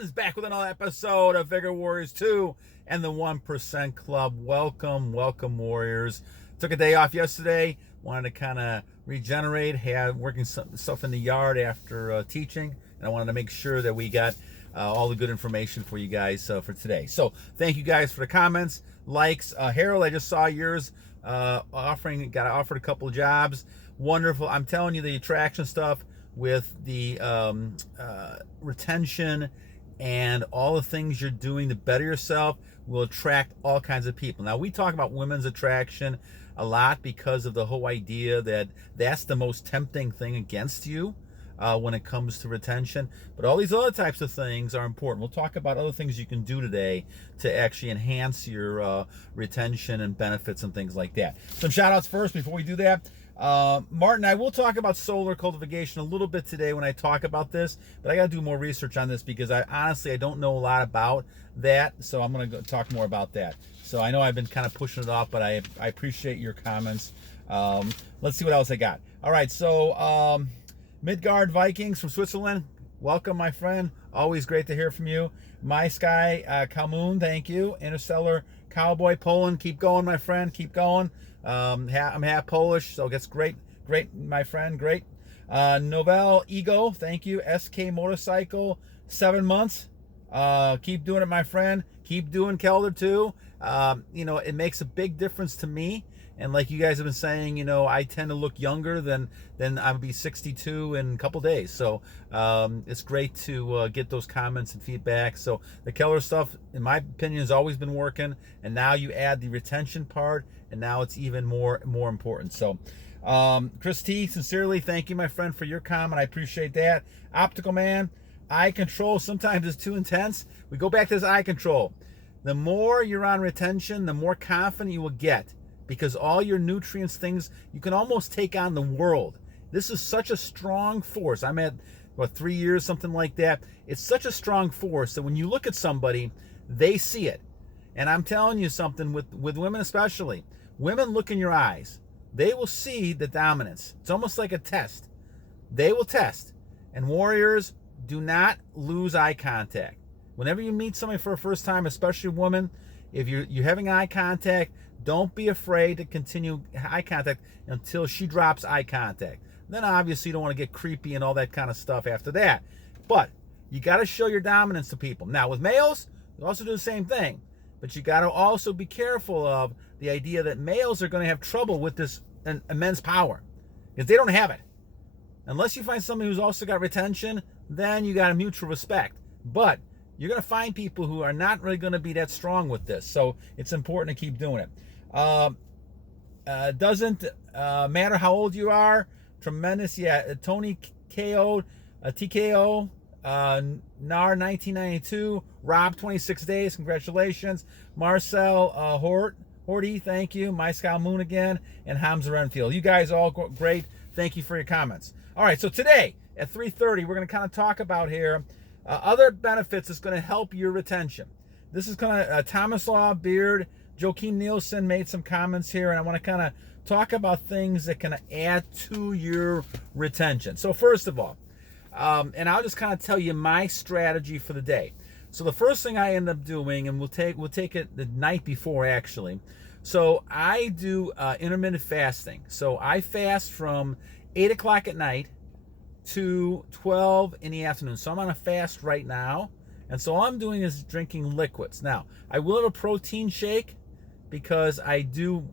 friends, back with another episode of Vigor Warriors 2 and the 1% Club. Welcome, Warriors. Took a day off yesterday. Wanted to kind of regenerate, working some stuff in the yard after teaching. And I wanted to make sure that we got all the good information for you guys for today. So thank you guys for the comments, likes. Harold, I just saw yours. Got offered a couple of jobs. Wonderful. I'm telling you, the attraction stuff with the retention and all the things you're doing to better yourself will attract all kinds of people. Now, we talk about women's attraction a lot because of the whole idea that that's the most tempting thing against you when it comes to retention. But all these other types of things are important. We'll talk about other things you can do today to actually enhance your retention and benefits and things like that. Some shout outs first before we do that. Martin, I will talk about solar cultivation a little bit today when I talk about this, but I got to do more research on this because I don't know a lot about that, so I'm going to talk more about that. So I know I've been kind of pushing it off, but I appreciate your comments. Let's see what else I got. All right, so Midgard Vikings from Switzerland, welcome, my friend. Always great to hear from you. MyStyKal Moon, thank you. Interstellar Cowboy, Poland, keep going, my friend, keep going. I'm half Polish, so that's great, my friend, great. Novela Ego, thank you. SK Motorcycle, 7 months. Keep doing it, my friend. Keep doing Kelder too. It makes a big difference to me. And like you guys have been saying, I tend to look younger than I'll be 62 in a couple days. So it's great to get those comments and feedback. So the Keller stuff, in my opinion, has always been working. And now you add the retention part, and now it's even more important. So Chris T, sincerely, thank you, my friend, for your comment. I appreciate that. Optical Man, eye control sometimes is too intense. We go back to this eye control. The more you're on retention, the more confident you will get. Because all your nutrients, things, you can almost take on the world. This is such a strong force. I'm at, 3 years, something like that. It's such a strong force that when you look at somebody, they see it. And I'm telling you something, with women especially, women look in your eyes. They will see the dominance. It's almost like a test. They will test. And warriors, do not lose eye contact. Whenever you meet somebody for the first time, especially a woman, if you're having eye contact, don't be afraid to continue eye contact until she drops eye contact. Then obviously you don't want to get creepy and all that kind of stuff after that. But you got to show your dominance to people. Now with males, you also do the same thing. But you got to also be careful of the idea that males are going to have trouble with this immense power. Because they don't have it. Unless you find somebody who's also got retention, then you got a mutual respect. But you're going to find people who are not really going to be that strong with this. So it's important to keep doing it. Doesn't matter how old you are. Tremendous. Yeah, Tony KO, TKO, NAR 1992, Rob 26 days. Congratulations. Marcel Horte, thank you. MyStyKal Moon again. And Hamza Redfield. You guys all great. Thank you for your comments. All right, so today at 3:30, we're going to kind of talk about here other benefits that's going to help your retention. This is kind of Tomislav, Beard, Joakim Nilsson made some comments here, and I want to kind of talk about things that can add to your retention. So first of all, and I'll just kind of tell you my strategy for the day. So the first thing I end up doing, and we'll take it the night before actually. So I do intermittent fasting. So I fast from 8 o'clock at night to 12 in the afternoon. So I'm on a fast right now. And so all I'm doing is drinking liquids. Now, I will have a protein shake because I do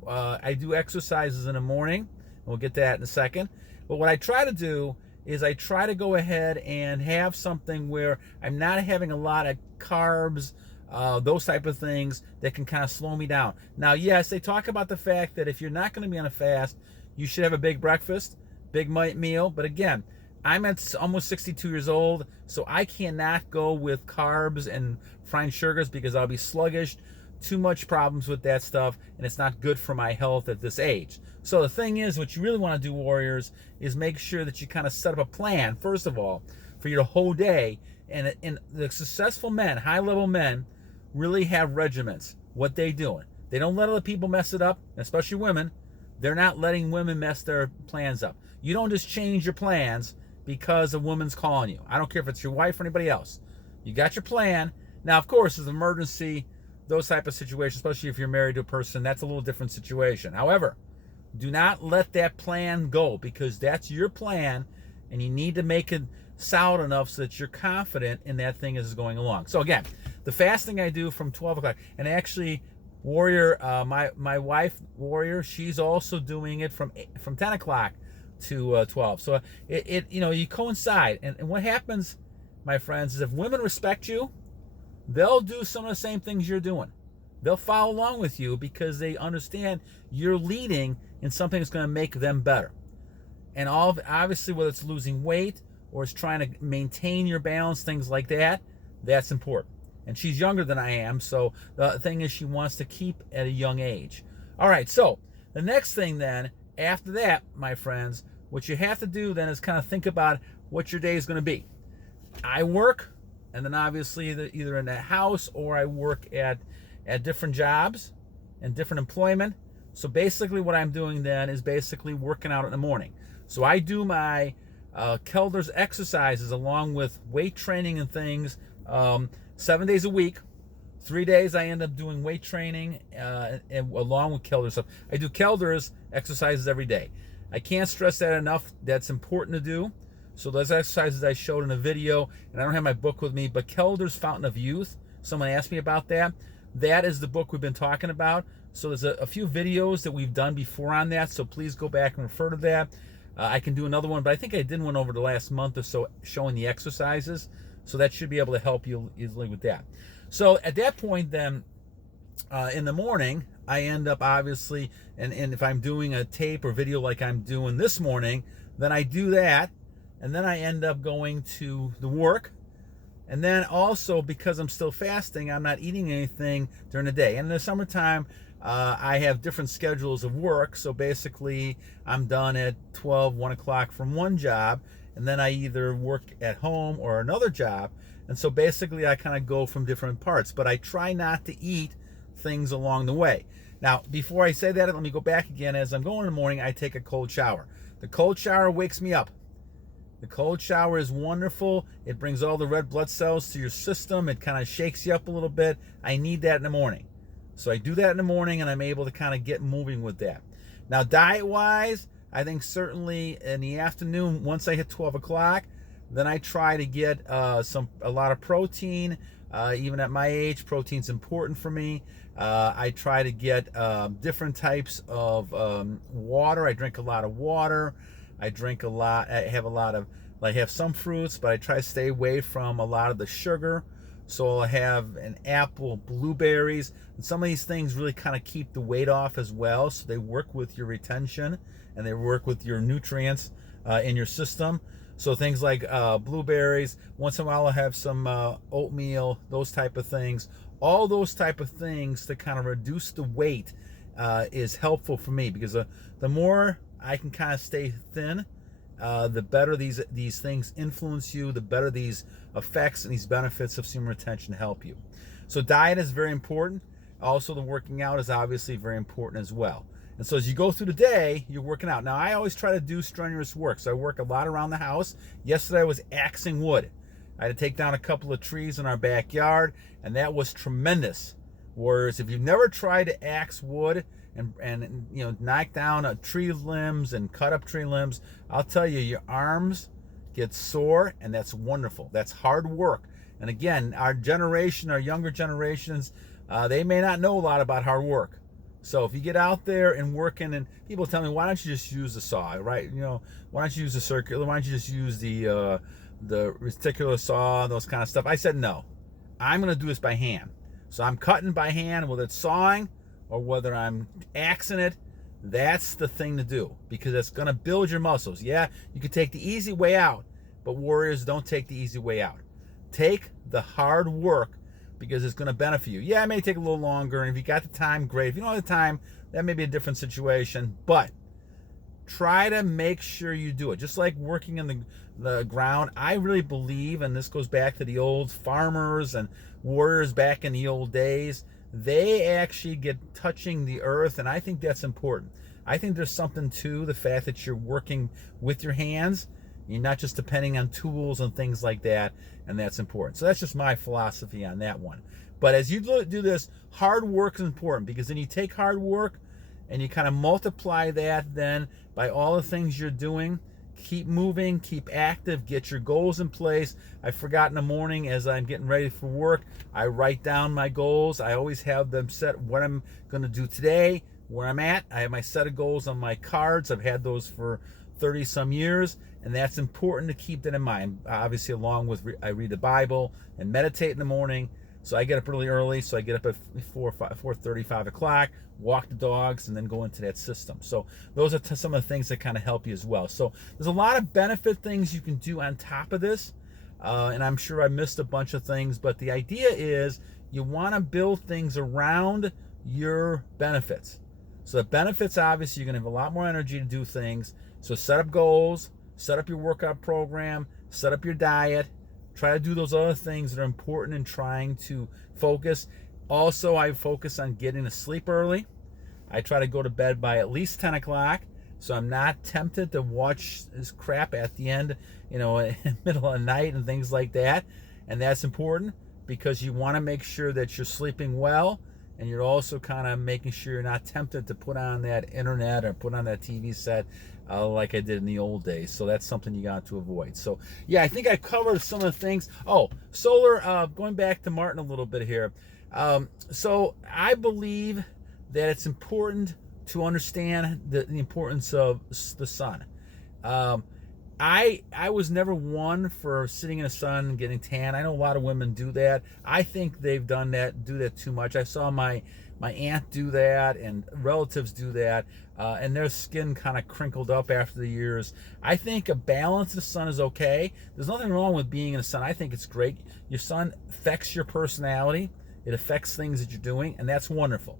exercises in the morning. We'll get to that in a second. But what I try to do is I try to go ahead and have something where I'm not having a lot of carbs, those type of things that can kind of slow me down. Now, yes, they talk about the fact that if you're not going to be on a fast, you should have a big breakfast, big meal. But again, I'm at almost 62 years old, so I cannot go with carbs and refined sugars because I'll be sluggish. Too much problems with that stuff, and it's not good for my health at this age. So the thing is, what you really want to do, warriors, is make sure that you kind of set up a plan, first of all, for your whole day. And the successful men, high-level men, really have regiments. What they doing? They don't let other people mess it up, especially women. They're not letting women mess their plans up. You don't just change your plans because a woman's calling you. I don't care if it's your wife or anybody else. You got your plan. Now, of course, as an emergency, those type of situations, especially if you're married to a person, that's a little different situation. However, do not let that plan go, because that's your plan, and you need to make it solid enough so that you're confident in that thing as it's going along. So again, the fasting I do from 12 o'clock, and actually Warrior, my wife Warrior, she's also doing it from 10 o'clock to 12. So you coincide, and what happens, my friends, is if women respect you, they'll do some of the same things you're doing. They'll follow along with you because they understand you're leading in something that's going to make them better. And obviously, whether it's losing weight or it's trying to maintain your balance, things like that, that's important. And she's younger than I am, so the thing is she wants to keep at a young age. All right, so the next thing then, after that, my friends, what you have to do then is kind of think about what your day is going to be. I work, and then obviously either in the house or I work at different jobs and different employment. So basically what I'm doing then is basically working out in the morning. So I do my Kelder's exercises along with weight training and things 7 days a week. 3 days I end up doing weight training and along with Kelder's stuff. I do Kelder's exercises every day. I can't stress that enough. That's important to do. So those exercises I showed in a video, and I don't have my book with me, but Kelder's Fountain of Youth, someone asked me about that. That is the book we've been talking about. So there's a few videos that we've done before on that, so please go back and refer to that. I can do another one, but I think I did one over the last month or so showing the exercises, so that should be able to help you easily with that. So at that point then, in the morning, I end up obviously, and if I'm doing a tape or video like I'm doing this morning, then I do that, and then I end up going to the work. And then also, because I'm still fasting, I'm not eating anything during the day. And in the summertime, I have different schedules of work. So basically, I'm done at 12, 1 o'clock from one job, and then I either work at home or another job. And so basically, I kind of go from different parts. But I try not to eat things along the way. Now, before I say that, let me go back again. As I'm going in the morning, I take a cold shower. The cold shower wakes me up. The cold shower is wonderful. It brings all the red blood cells to your system. It kind of shakes you up a little bit. I need that in the morning. So I do that in the morning, and I'm able to kind of get moving with that. Now, diet-wise, I think certainly in the afternoon, once I hit 12 o'clock, then I try to get a lot of protein. Even at my age, protein's important for me. I try to get different types of water. I drink a lot of water. I drink a lot. I have some fruits, but I try to stay away from a lot of the sugar. So I'll have an apple, blueberries, and some of these things really kind of keep the weight off as well. So they work with your retention and they work with your nutrients in your system. So things like blueberries. Once in a while, I'll have some oatmeal, those type of things. All those type of things to kind of reduce the weight is helpful for me, because the more I can kind of stay thin, the better these things influence you, the better these effects and these benefits of semen retention help you. So diet is very important. Also, the working out is obviously very important as well. And so as you go through the day, you're working out. Now, I always try to do strenuous work. So I work a lot around the house. Yesterday I was axing wood. I had to take down a couple of trees in our backyard, and that was tremendous. Whereas if you've never tried to axe wood and knock down tree limbs and cut up tree limbs, I'll tell you, your arms get sore, and that's wonderful. That's hard work. And again, our generation, our younger generations, they may not know a lot about hard work. So if you get out there and working, and people tell me, why don't you just use the saw, right? Why don't you use the circular? Why don't you just use the reticular saw, those kind of stuff? I said, no, I'm going to do this by hand. So I'm cutting by hand, whether it's sawing or whether I'm axing it. That's the thing to do, because it's going to build your muscles. Yeah, you can take the easy way out, but warriors, don't take the easy way out. Take the hard work, because it's going to benefit you. Yeah, it may take a little longer, and if you got the time, great. If you don't have the time, that may be a different situation, but try to make sure you do it. Just like working in the ground, I really believe, and this goes back to the old farmers and warriors back in the old days, they actually get touching the earth, and I think that's important. I think there's something to the fact that you're working with your hands, You're not just depending on tools and things like that, and that's important. So that's just my philosophy on that one. But as you do this, hard work is important, because then you take hard work and you kind of multiply that then by all the things you're doing. Keep moving, keep active, get your goals in place. I forgot in the morning as I'm getting ready for work, I write down my goals. I always have them set, what I'm going to do today, where I'm at. I have my set of goals on my cards. I've had those for 30 some years, and that's important to keep that in mind. Obviously, along with I read the Bible and meditate in the morning. So I get up really early. So I get up at 4:30, 5 o'clock, walk the dogs, and then go into that system. So those are some of the things that kind of help you as well. So there's a lot of benefit things you can do on top of this. And I'm sure I missed a bunch of things, but the idea is you want to build things around your benefits. So the benefits, obviously, you're going to have a lot more energy to do things. So set up goals, set up your workout program, set up your diet, try to do those other things that are important in trying to focus. Also, I focus on getting to sleep early. I try to go to bed by at least 10 o'clock, so I'm not tempted to watch this crap at the end, in the middle of the night and things like that. And that's important, because you want to make sure that you're sleeping well, and you're also kind of making sure you're not tempted to put on that internet or put on that TV set like I did in the old days. So that's something you got to avoid. So yeah, I think I covered some of the things. Oh, solar, going back to Martin a little bit here. So I believe that it's important to understand the importance of the sun. I was never one for sitting in the sun and getting tan. I know a lot of women do that. I think they've do that too much. I saw my aunt do that, and relatives do that, and their skin kind of crinkled up after the years. I think a balance of the sun is okay. There's nothing wrong with being in the sun. I think it's great. Your sun affects your personality. It affects things that you're doing, and that's wonderful.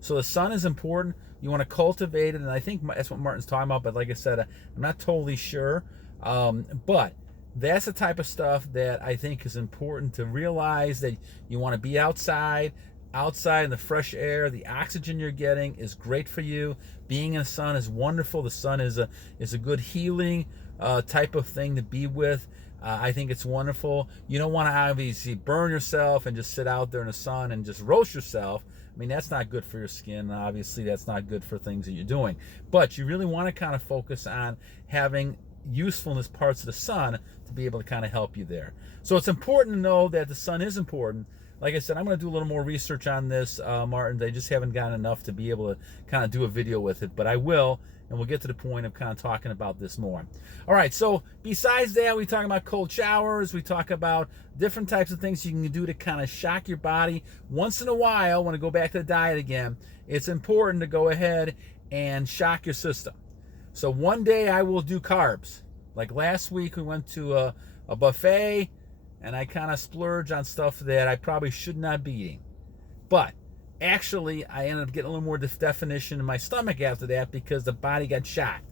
So the sun is important. You want to cultivate it, and I think that's what Martin's talking about, but like I said, I'm not totally sure. But that's the type of stuff that I think is important to realize, that you want to be outside in the fresh air. The oxygen you're getting is great for you. Being in the sun is wonderful. The sun is a good healing type of thing to be with. I think it's wonderful. You don't want to obviously burn yourself and just sit out there in the sun and just roast yourself. I mean, that's not good for your skin. Obviously, that's not good for things that you're doing. But you really want to kind of focus on having usefulness parts of the sun to be able to kind of help you there. So it's important to know that the sun is important. Like I said, I'm going to do a little more research on this, Martin. I just haven't gotten enough to be able to kind of do a video with it, but I will, and we'll get to the point of kind of talking about this more. All right, so besides that, we talk about cold showers. We talk about different types of things you can do to kind of shock your body. Once in a while, when I go back to the diet again, it's important to go ahead and shock your system. So one day I will do carbs. Like last week, we went to a buffet, and I kind of splurged on stuff that I probably should not be eating. But actually, I ended up getting a little more definition in my stomach after that, because the body got shocked.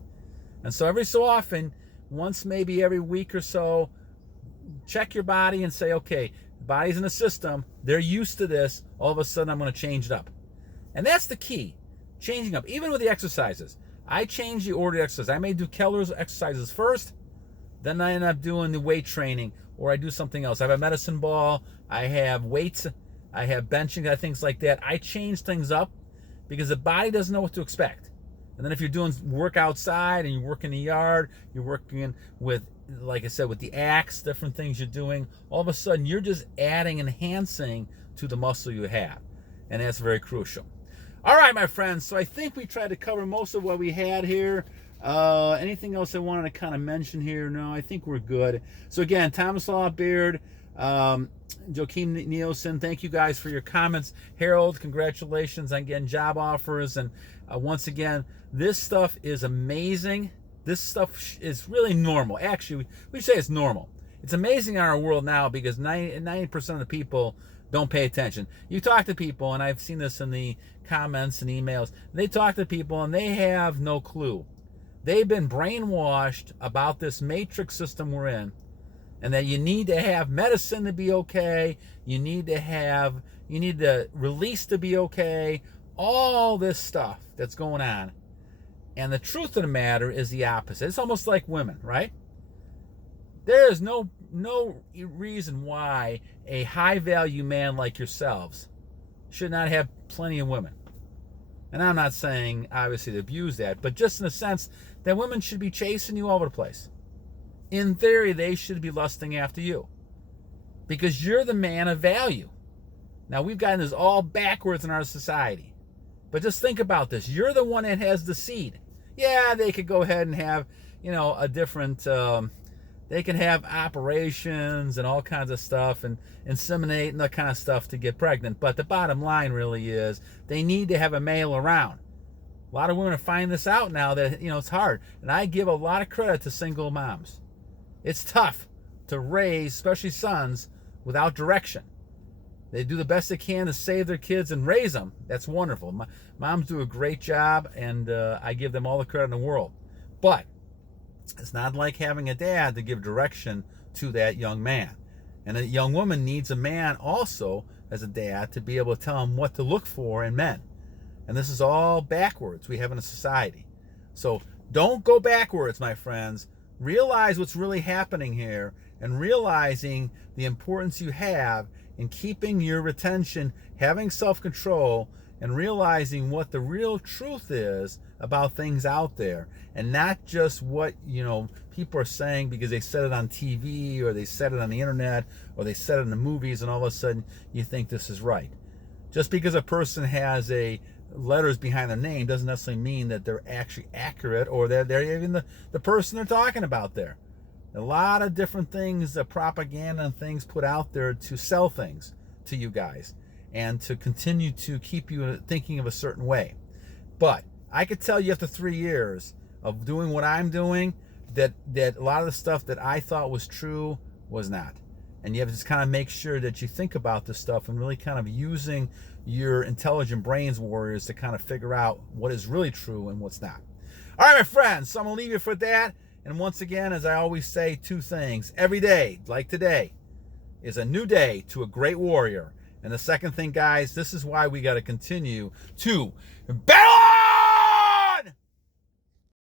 And so every so often, once maybe every week or so, check your body and say, okay, the body's in the system, they're used to this, all of a sudden I'm going to change it up. And that's the key, changing up. Even with the exercises, I change the order of exercise. I may do Keller's exercises first, then I end up doing the weight training, or I do something else. I have a medicine ball, I have weights, I have benching, things like that. I change things up because the body doesn't know what to expect. And then if you're doing work outside and you work in the yard, you're working with, like I said, with the axe, different things you're doing, all of a sudden you're just adding, enhancing to the muscle you have. And that's very crucial. All right, my friends, so I think we tried to cover most of what we had here. Anything else I wanted to kind of mention here? No, I think we're good. So again, Tomislav Beard, Joakim Nilsson, thank you guys for your comments. Harold, congratulations on getting job offers. And once again, this stuff is amazing. This stuff is really normal. Actually, we say it's normal. It's amazing in our world now, because 90% of the people don't pay attention. You talk to people, and I've seen this in the comments and emails, they talk to people and they have no clue. They've been brainwashed about this matrix system we're in, and that you need to have medicine to be okay, you need to release to be okay, all this stuff that's going on. And the truth of the matter is the opposite. It's almost like women, right? There is no reason why a high value man like yourselves should not have plenty of women. And I'm not saying obviously to abuse that, but just in the sense that women should be chasing you all over the place. In theory, they should be lusting after you because you're the man of value. Now, we've gotten this all backwards in our society. But just think about this. You're the one that has the seed. Yeah, they could go ahead and have, a different, they can have operations and all kinds of stuff and inseminate and that kind of stuff to get pregnant. But the bottom line really is they need to have a male around. A lot of women are finding this out now that, it's hard. And I give a lot of credit to single moms. It's tough to raise, especially sons, without direction. They do the best they can to save their kids and raise them. That's wonderful. Moms do a great job, and I give them all the credit in the world. But it's not like having a dad to give direction to that young man. And a young woman needs a man also, as a dad, to be able to tell them what to look for in men. And this is all backwards we have in a society. So don't go backwards, my friends. Realize what's really happening here and realizing the importance you have in keeping your retention, having self-control, and realizing what the real truth is about things out there, and not just what people are saying because they said it on TV or they said it on the internet or they said it in the movies, and all of a sudden you think this is right. Just because a person has letters behind their name doesn't necessarily mean that they're actually accurate or that they're even the person they're talking about there. A lot of different things, the propaganda and things put out there to sell things to you guys and to continue to keep you thinking of a certain way. But I could tell you after 3 years of doing what I'm doing that a lot of the stuff that I thought was true was not. And you have to just kind of make sure that you think about this stuff and really kind of using your intelligent brains, warriors, to kind of figure out what is really true and what's not. All right, my friends, so I'm going to leave you for that. And once again, as I always say, 2 things. Every day, like today, is a new day to a great warrior. And the second thing, guys, this is why we got to continue to battle